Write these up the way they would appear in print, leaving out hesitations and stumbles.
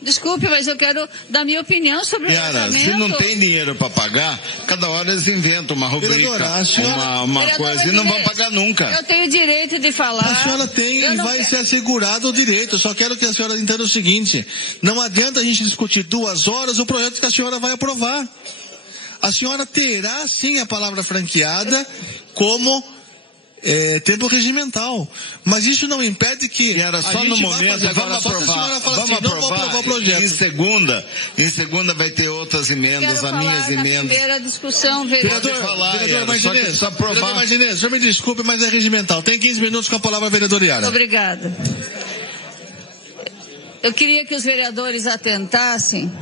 Desculpe, mas eu quero dar minha opinião sobre o orçamento. Se não tem dinheiro para pagar, cada hora eles inventam uma rubrica, uma coisa, e não vão pagar nunca. Eu tenho direito de falar. A senhora tem e vai ser assegurado o direito. Eu só quero que a senhora entenda o seguinte: não adianta a gente discutir 2 horas o projeto que a senhora vai aprovar. A senhora terá sim a palavra franqueada como tempo regimental, mas isso não impede que era só no momento, vamos aprovar o projeto. Em segunda vai ter outras emendas, as minhas emendas. Primeira discussão, vereador Martinez, o senhor me desculpe, mas é regimental. Tem 15 minutos com a palavra, vereador Yara. Obrigada. Eu queria que os vereadores atentassem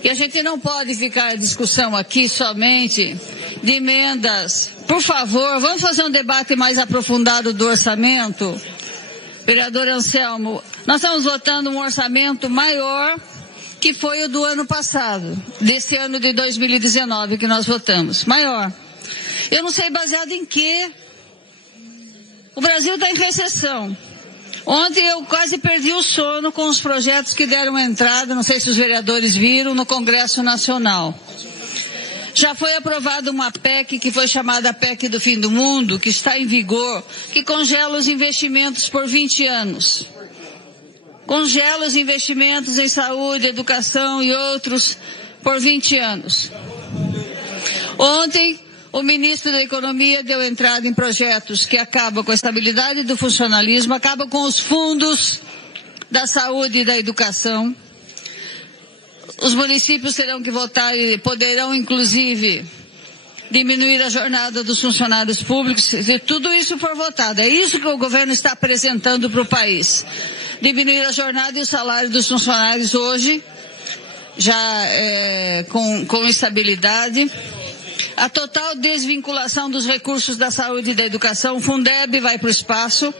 que a gente não pode ficar em discussão aqui somente de emendas. Por favor, vamos fazer um debate mais aprofundado do orçamento. Vereador Anselmo, nós estamos votando um orçamento maior que foi o do ano passado, desse ano de 2019 que nós votamos. Maior. Eu não sei baseado em quê. O Brasil está em recessão. Ontem eu quase perdi o sono com os projetos que deram entrada, não sei se os vereadores viram, no Congresso Nacional. Já foi aprovada uma PEC que foi chamada PEC do Fim do Mundo, que está em vigor, que congela os investimentos por 20 anos. Congela os investimentos em saúde, educação e outros por 20 anos. Ontem, o ministro da Economia deu entrada em projetos que acabam com a estabilidade do funcionalismo, acabam com os fundos da saúde e da educação. Os municípios terão que votar e poderão, inclusive, diminuir a jornada dos funcionários públicos, se tudo isso for votado. É isso que o governo está apresentando para o país. Diminuir a jornada e o salário dos funcionários hoje, já com estabilidade. A total desvinculação dos recursos da saúde e da educação. O Fundeb vai para o espaço.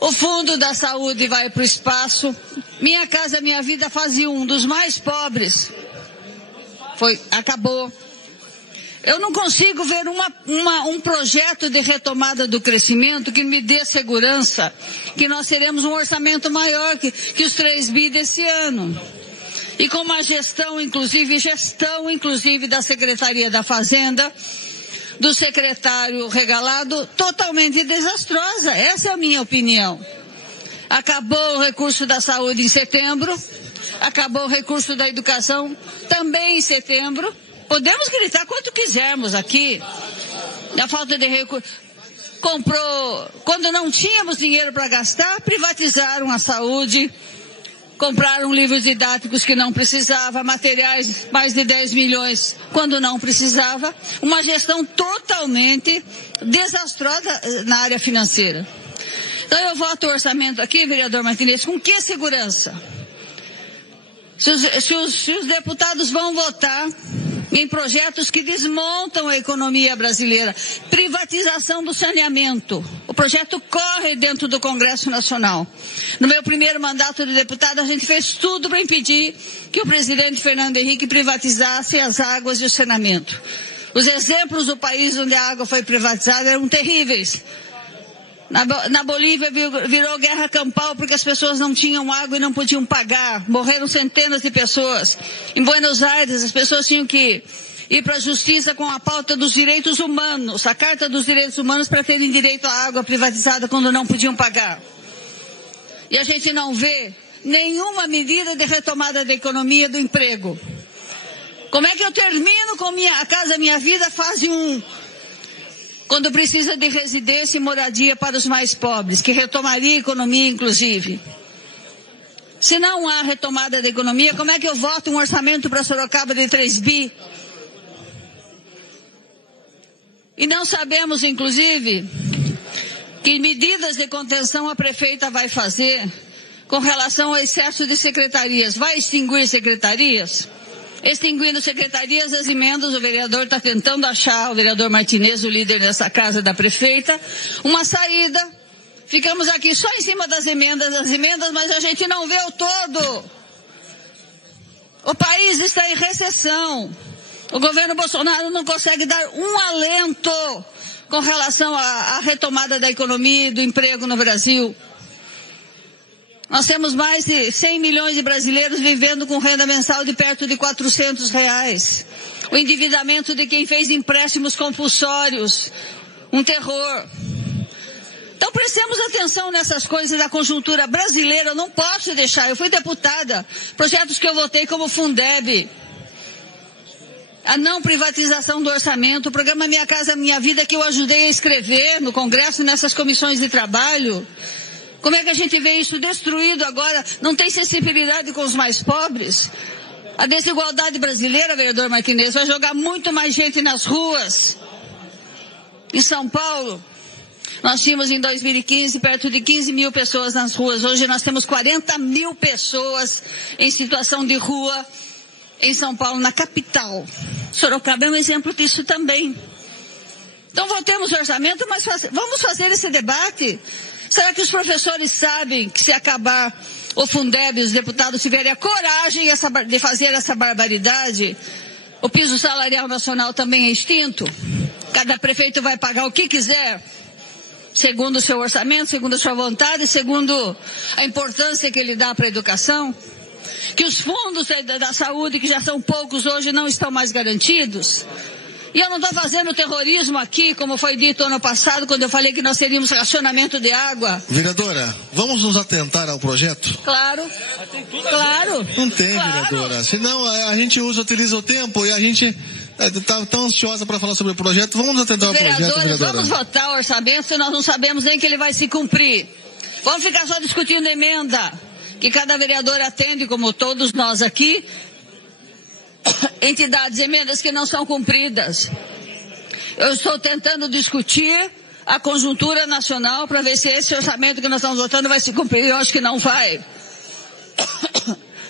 O Fundo da Saúde vai para o espaço. Minha Casa Minha Vida fase 1, dos mais pobres. Acabou. Eu não consigo ver um projeto de retomada do crescimento que me dê segurança que nós teremos um orçamento maior que os 3 bi desse ano. E com uma gestão inclusive da Secretaria da Fazenda, do secretário regalado, totalmente desastrosa. Essa é a minha opinião. Acabou o recurso da saúde em setembro, acabou o recurso da educação também em setembro. Podemos gritar quanto quisermos aqui, da falta de recurso. Quando não tínhamos dinheiro para gastar, privatizaram a saúde, compraram livros didáticos que não precisava, materiais, mais de 10 milhões, quando não precisava. Uma gestão totalmente desastrosa na área financeira. Então eu voto o orçamento aqui, vereador Martinez, com que segurança? Se os deputados vão votar em projetos que desmontam a economia brasileira, privatização do saneamento. O projeto corre dentro do Congresso Nacional. No meu primeiro mandato de deputado, a gente fez tudo para impedir que o presidente Fernando Henrique privatizasse as águas e o saneamento. Os exemplos do país onde a água foi privatizada eram terríveis. Na Bolívia virou guerra campal porque as pessoas não tinham água e não podiam pagar. Morreram centenas de pessoas. Em Buenos Aires, as pessoas tinham que ir para a justiça com a pauta dos direitos humanos, a Carta dos Direitos Humanos, para terem direito à água privatizada quando não podiam pagar. E a gente não vê nenhuma medida de retomada da economia, do emprego. Como é que eu termino com a Casa Minha Vida fase 1? Quando precisa de residência e moradia para os mais pobres, que retomaria a economia, inclusive. Se não há retomada da economia, como é que eu voto um orçamento para Sorocaba de 3 bi? E não sabemos, inclusive, que medidas de contenção a prefeita vai fazer com relação ao excesso de secretarias. Vai extinguir secretarias? Extinguindo secretarias, as emendas, o vereador está tentando achar, o vereador Martinez, o líder dessa casa da prefeita, uma saída. Ficamos aqui só em cima das emendas, mas a gente não vê o todo. O país está em recessão. O governo Bolsonaro não consegue dar um alento com relação à retomada da economia e do emprego no Brasil. Nós temos mais de 100 milhões de brasileiros vivendo com renda mensal de perto de R$400. O endividamento de quem fez empréstimos compulsórios, um terror. Então prestemos atenção nessas coisas da conjuntura brasileira, eu não posso deixar, eu fui deputada, projetos que eu votei como Fundeb, a não privatização do orçamento, o programa Minha Casa Minha Vida que eu ajudei a escrever no Congresso, nessas comissões de trabalho. Como é que a gente vê isso destruído agora? Não tem sensibilidade com os mais pobres? A desigualdade brasileira, vereador Martinez, vai jogar muito mais gente nas ruas. Em São Paulo, nós tínhamos em 2015 perto de 15 mil pessoas nas ruas. Hoje nós temos 40 mil pessoas em situação de rua em São Paulo, na capital. Sorocaba é um exemplo disso também. Então votemos o orçamento, mas vamos fazer esse debate. Será que os professores sabem que se acabar o Fundeb, os deputados tiverem a coragem de fazer essa barbaridade, o piso salarial nacional também é extinto? Cada prefeito vai pagar o que quiser, segundo o seu orçamento, segundo a sua vontade, segundo a importância que ele dá para a educação? Que os fundos da saúde, que já são poucos hoje, não estão mais garantidos? E eu não estou fazendo terrorismo aqui, como foi dito ano passado, quando eu falei que nós teríamos racionamento de água. Vereadora, vamos nos atentar ao projeto? Claro, claro. Não tem, claro. Vereadora. Senão a gente utiliza o tempo e a gente está tão ansiosa para falar sobre o projeto. Vamos nos atentar ao projeto, vereadora. Vamos votar o orçamento se nós não sabemos nem que ele vai se cumprir. Vamos ficar só discutindo emenda, que cada vereador atende, como todos nós aqui, entidades, emendas que não são cumpridas. Eu estou tentando discutir a conjuntura nacional para ver se esse orçamento que nós estamos votando vai se cumprir. Eu acho que não vai.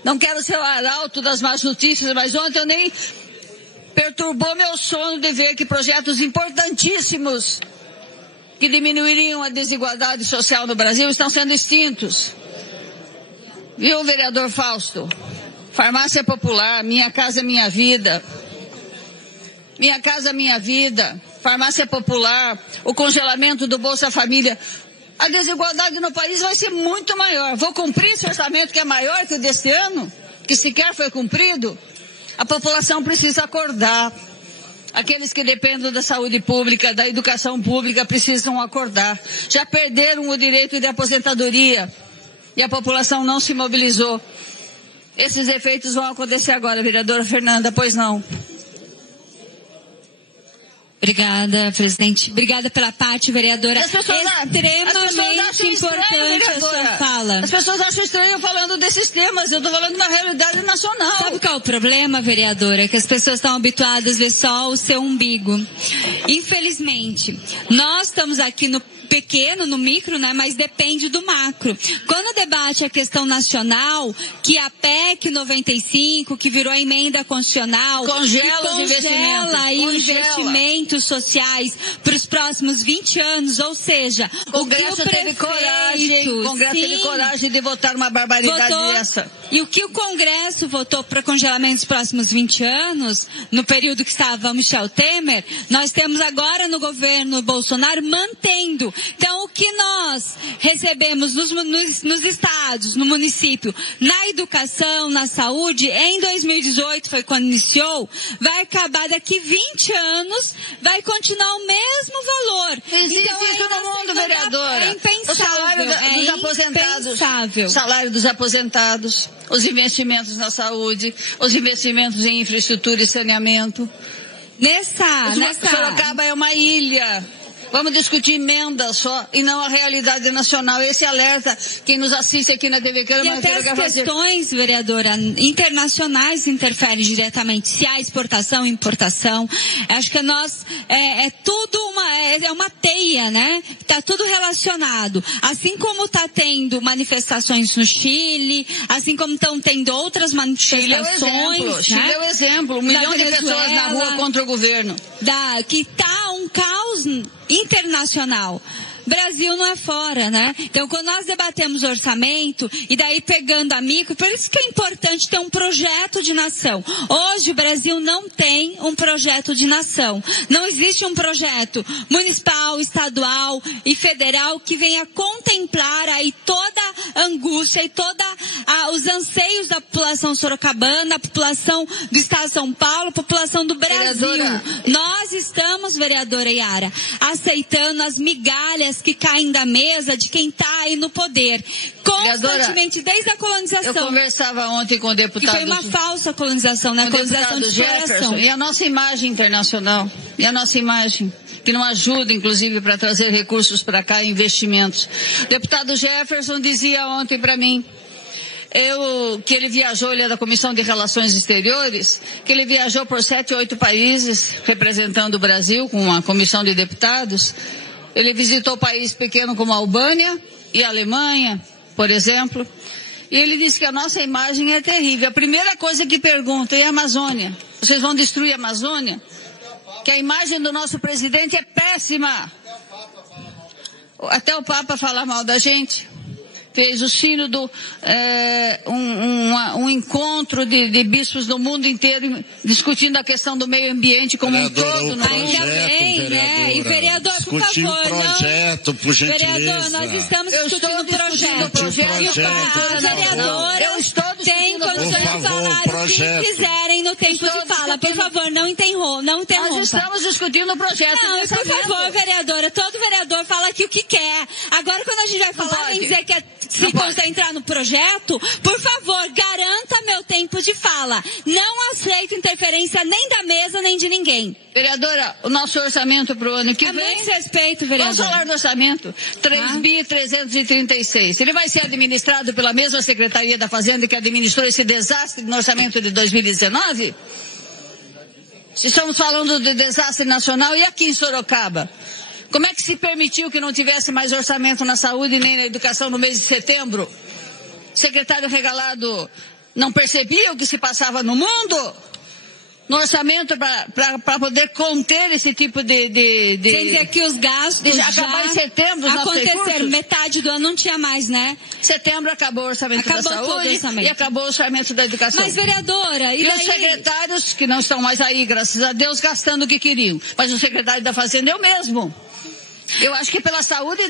Não quero ser o arauto das más notícias, mas ontem eu nem perturbou meu sono de ver que projetos importantíssimos que diminuiriam a desigualdade social no Brasil estão sendo extintos. Viu, vereador Fausto? Farmácia Popular, Minha Casa Minha Vida. Minha Casa Minha Vida. Farmácia Popular, o congelamento do Bolsa Família. A desigualdade no país vai ser muito maior. Vou cumprir esse orçamento que é maior que o deste ano, que sequer foi cumprido? A população precisa acordar. Aqueles que dependem da saúde pública, da educação pública, precisam acordar. Já perderam o direito de aposentadoria e a população não se mobilizou. Esses efeitos vão acontecer agora, vereadora Fernanda, pois não? Obrigada, presidente. Obrigada pela parte, vereadora. Extremamente importante a sua fala. As pessoas acham estranho eu falando desses temas. Eu estou falando de uma realidade nacional. Sabe qual é o problema, vereadora? Que as pessoas estão habituadas a ver só o seu umbigo. Infelizmente, nós estamos aqui no pequeno, no micro, né? Mas depende do macro. Quando debate a questão nacional, que a PEC 95, que virou a emenda constitucional, congela investimentos sociais para os próximos 20 anos, ou seja, o Congresso teve coragem de votar uma barbaridade dessa. E o que o Congresso votou para congelamento dos próximos 20 anos, no período que estava Michel Temer, nós temos agora no governo Bolsonaro mantendo. Então, o que nós recebemos nos estados, no município, na educação, na saúde, em 2018 foi quando iniciou, vai acabar daqui 20 anos, vai continuar o mesmo valor. Existe então, isso no mundo, vereadora. É impensável. O salário dos aposentados. Salário dos aposentados, os investimentos na saúde, os investimentos em infraestrutura e saneamento. Sorocaba é uma ilha. Vamos discutir emenda só e não a realidade nacional. Esse alerta, quem nos assiste aqui na TV Câmara... E até as questões, vereadora, internacionais interferem diretamente. Se há exportação, importação. Acho que nós, é tudo uma teia, né? Está tudo relacionado. Assim como está tendo manifestações no Chile, assim como estão tendo outras manifestações. Chile é o exemplo. 1 milhão de pessoas na rua contra o governo. Que está um caos internacional. Brasil não é fora, né? Então, quando nós debatemos orçamento, e daí pegando a micro, por isso que é importante ter um projeto de nação. Hoje, o Brasil não tem um projeto de nação. Não existe um projeto municipal, estadual e federal que venha contemplar aí toda a angústia e toda os anseios da população sorocabana, a população do estado de São Paulo, a população do Brasil. Vereadora. Nós estamos, vereadora Yara, aceitando as migalhas que caem da mesa de quem está aí no poder. Constantemente, desde a colonização. Eu conversava ontem com o deputado... Que foi uma falsa colonização, né? Colonização de exploração. E a nossa imagem internacional, e a nossa imagem, que não ajuda, inclusive, para trazer recursos para cá, investimentos. O deputado Jefferson dizia ontem para mim, que ele viajou, ele é da Comissão de Relações Exteriores, que ele viajou por 7, 8 países, representando o Brasil, com uma comissão de deputados. Ele visitou países pequenos como a Albânia e a Alemanha, por exemplo. E ele disse que a nossa imagem é terrível. A primeira coisa que pergunta é a Amazônia. Vocês vão destruir a Amazônia? Que a imagem do nosso presidente é péssima. Até o Papa falar mal da gente. Fez o sínodo, um encontro de bispos do mundo inteiro discutindo a questão do meio ambiente como vereadora, um todo. Ainda bem, né? E vereador, por favor, o projeto, por gentileza. Vereador, nós estamos discutindo o projeto. A vereadora tem condições de falar o que quiserem no tempo de fala. Por favor, não interrompa. Nós estamos discutindo o projeto. Não, por favor, vereadora, todo vereador fala aqui o que quer. Agora, quando a gente vai falar, vem dizer que é se concentrar no projeto, por favor, garanta meu tempo de fala. Não aceito interferência nem da mesa, nem de ninguém. Vereadora, o nosso orçamento para o ano que vem... muito respeito, vereadora. Vamos falar do orçamento. 3.336. Ele vai ser administrado pela mesma Secretaria da Fazenda que administrou esse desastre no orçamento de 2019? Se estamos falando de desastre nacional, e aqui em Sorocaba? Como é que se permitiu que não tivesse mais orçamento na saúde nem na educação no mês de setembro? O secretário Regalado não percebia o que se passava no mundo? No orçamento para poder conter esse tipo de Quer dizer que os gastos já acabar em setembro, os aconteceram, metade do ano não tinha mais, né? Setembro acabou o orçamento da saúde e acabou o orçamento da educação. Mas, vereadora, e os secretários, que não estão mais aí, graças a Deus, gastando o que queriam. Mas o secretário da Fazenda é o mesmo. Eu acho que pela saúde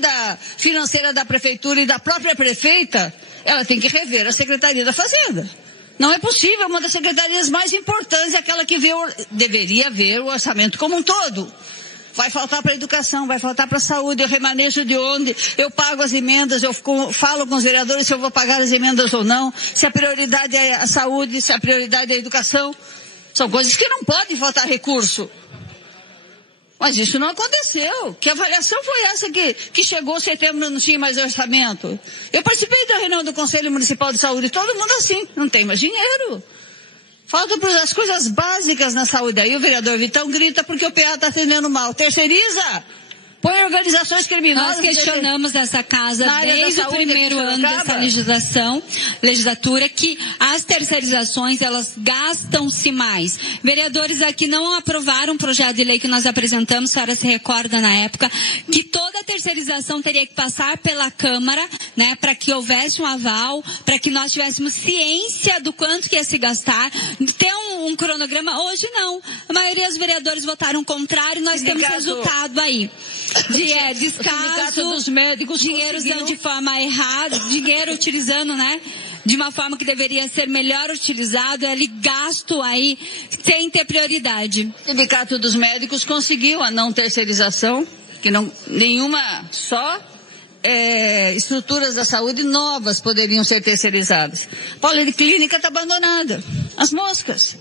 financeira da prefeitura e da própria prefeita, ela tem que rever a Secretaria da Fazenda. Não é possível, uma das secretarias mais importantes é aquela que deveria ver o orçamento como um todo. Vai faltar para a educação, vai faltar para a saúde, eu remanejo de onde, eu pago as emendas, eu falo com os vereadores se eu vou pagar as emendas ou não, se a prioridade é a saúde, se a prioridade é a educação. São coisas que não podem faltar recurso. Mas isso não aconteceu. Que avaliação foi essa que chegou setembro e não tinha mais orçamento? Eu participei da reunião do Conselho Municipal de Saúde, todo mundo assim, não tem mais dinheiro. Faltam as coisas básicas na saúde. Aí o vereador Vitão grita porque o PA está atendendo mal. Terceiriza! Põe organizações criminosas. Nós questionamos essa casa desde o primeiro ano dessa legislatura que as terceirizações, elas gastam-se mais. Vereadores aqui não aprovaram um projeto de lei que nós apresentamos, a senhora se recorda na época, que toda a terceirização teria que passar pela Câmara, né, para que houvesse um aval, para que nós tivéssemos ciência do quanto que ia se gastar, ter um cronograma. Hoje não. A maioria dos vereadores votaram contrário e nós temos resultado aí. Descaso dos médicos, dinheiro usando de forma errada, dinheiro utilizando, né, de uma forma que deveria ser melhor utilizado, ele gasto aí sem ter prioridade. O Sindicato dos Médicos conseguiu a não terceirização, que nenhuma só estruturas da saúde novas poderiam ser terceirizadas. A policlínica está abandonada. As moscas.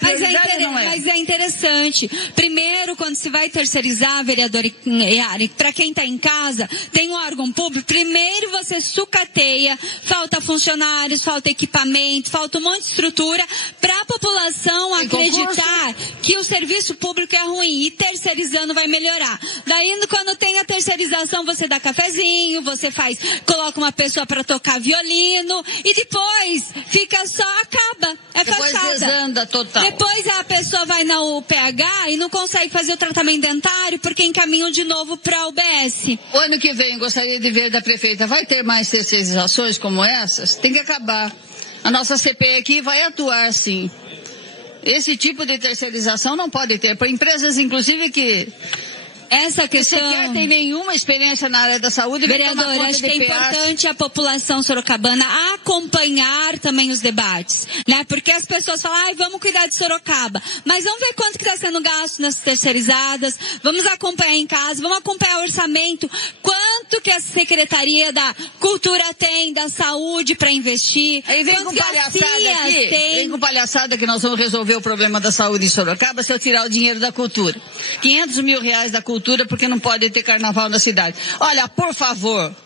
Mas é interessante. Primeiro, quando se vai terceirizar, vereador Yara, para quem está em casa, tem um órgão público, primeiro você sucateia, falta funcionários, falta equipamento, falta um monte de estrutura, para a população acreditar que o serviço público é ruim e terceirizando vai melhorar. Daí, quando tem a terceirização, você dá cafezinho, você coloca uma pessoa para tocar violino e depois acaba. Depois desanda total. Depois a pessoa vai na UPH e não consegue fazer o tratamento dentário porque encaminham de novo para a UBS. O ano que vem, gostaria de ver da prefeita, vai ter mais terceirizações como essas? Tem que acabar. A nossa CP aqui vai atuar, sim. Esse tipo de terceirização não pode ter. Para empresas, inclusive, que... Essa questão... sequer tem nenhuma experiência na área da saúde. Vereadora, acho que é importante a população sorocabana acompanhar também os debates, né? Porque as pessoas falam, vamos cuidar de Sorocaba. Mas vamos ver quanto que está sendo gasto nessas terceirizadas, vamos acompanhar em casa, vamos acompanhar o orçamento, quanto que a Secretaria da Cultura tem, da Saúde para investir. Aí vem com palhaçada aqui, vem com palhaçada que nós vamos resolver o problema da saúde em Sorocaba se eu tirar o dinheiro da cultura. 500 mil reais da cultura porque não pode ter carnaval na cidade. Olha, por favor,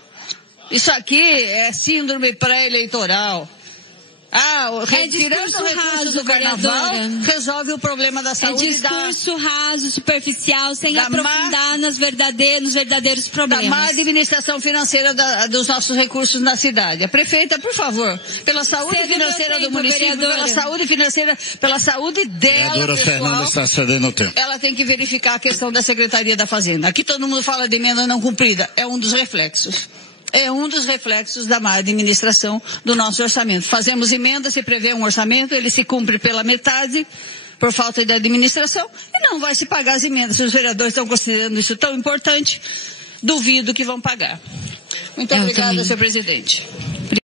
isso aqui é síndrome pré-eleitoral. Retirando o recurso do carnaval, resolve o problema da saúde. É discurso raso, superficial, sem aprofundar nos verdadeiros problemas. Da má administração financeira dos nossos recursos na cidade. A prefeita, por favor, pela saúde financeira do município, pela saúde financeira, pela saúde dela, vereadora Fernanda está cedendo o tempo. Ela tem que verificar a questão da Secretaria da Fazenda. Aqui todo mundo fala de emenda não cumprida. É um dos reflexos. É um dos reflexos da má administração do nosso orçamento. Fazemos emenda, se prevê um orçamento, ele se cumpre pela metade por falta de administração e não vai se pagar as emendas. Se os vereadores estão considerando isso tão importante, duvido que vão pagar. Muito obrigada, senhor presidente.